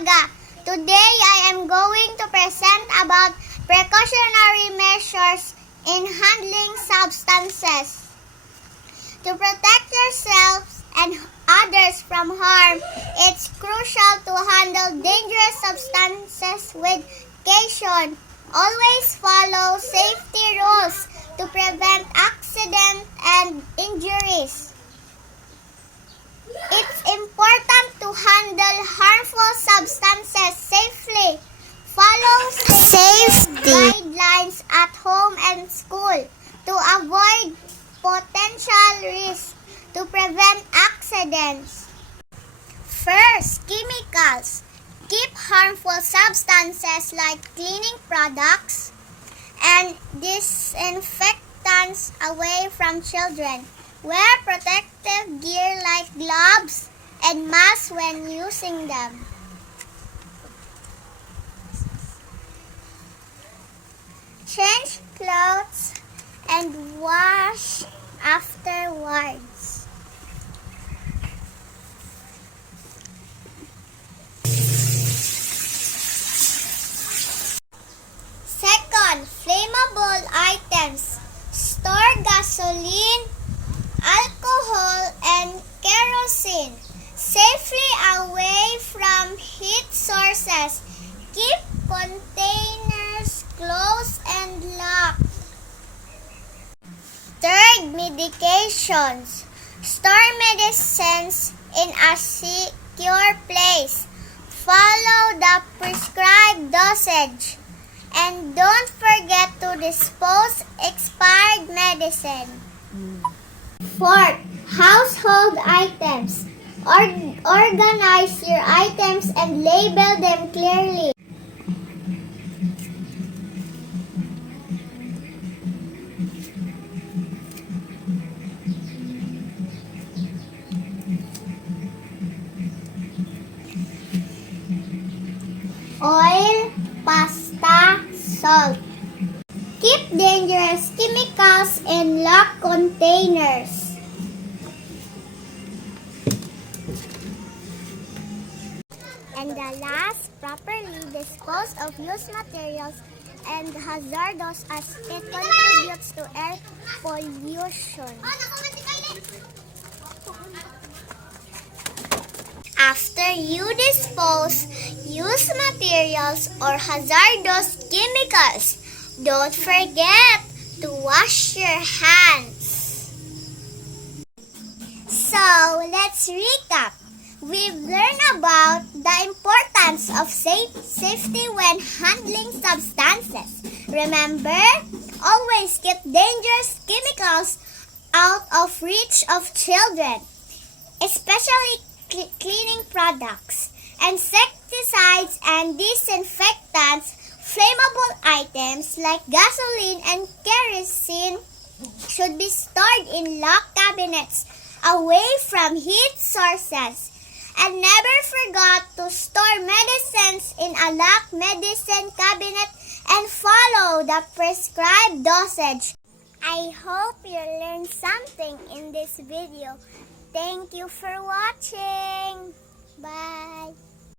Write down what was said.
Umaga. Today I am going to present about precautionary measures in handling substances. To protect yourselves and others from harm, it's crucial to handle dangerous substances with caution. Always follow safety rules to prevent accidents and injuries. It's important to handle harmful substances safely. Follow safety guidelines at home and school to avoid potential risks to prevent accidents. First, chemicals. Keep harmful substances like cleaning products and disinfectants away from children. Wear protective gear like gloves and masks when using them. Change clothes and wash afterwards. Second, flammable items. Store gasoline, alcohol, and kerosene safely away from heat sources. Keep containers closed and locked. Third, medications. Store medicines in a secure place. Follow the prescribed dosage. And don't forget to dispose expired medicine. Fourth, household items. Organize your items and label them clearly. Oil, pasta, salt. Keep dangerous chemicals in locked containers. And the last, properly dispose of used materials and hazardous as it contributes to air pollution. After you dispose used materials or hazardous chemicals, don't forget to wash your hands. So, let's recap. We've learned about the importance of safety when handling substances. Remember, always keep dangerous chemicals out of reach of children, especially cleaning products, insecticides and disinfectants. Flammable items like gasoline and kerosene should be stored in locked cabinets away from heat sources. And never forget to store medicines in a locked medicine cabinet and follow the prescribed dosage. I hope you learned something in this video. Thank you for watching. Bye.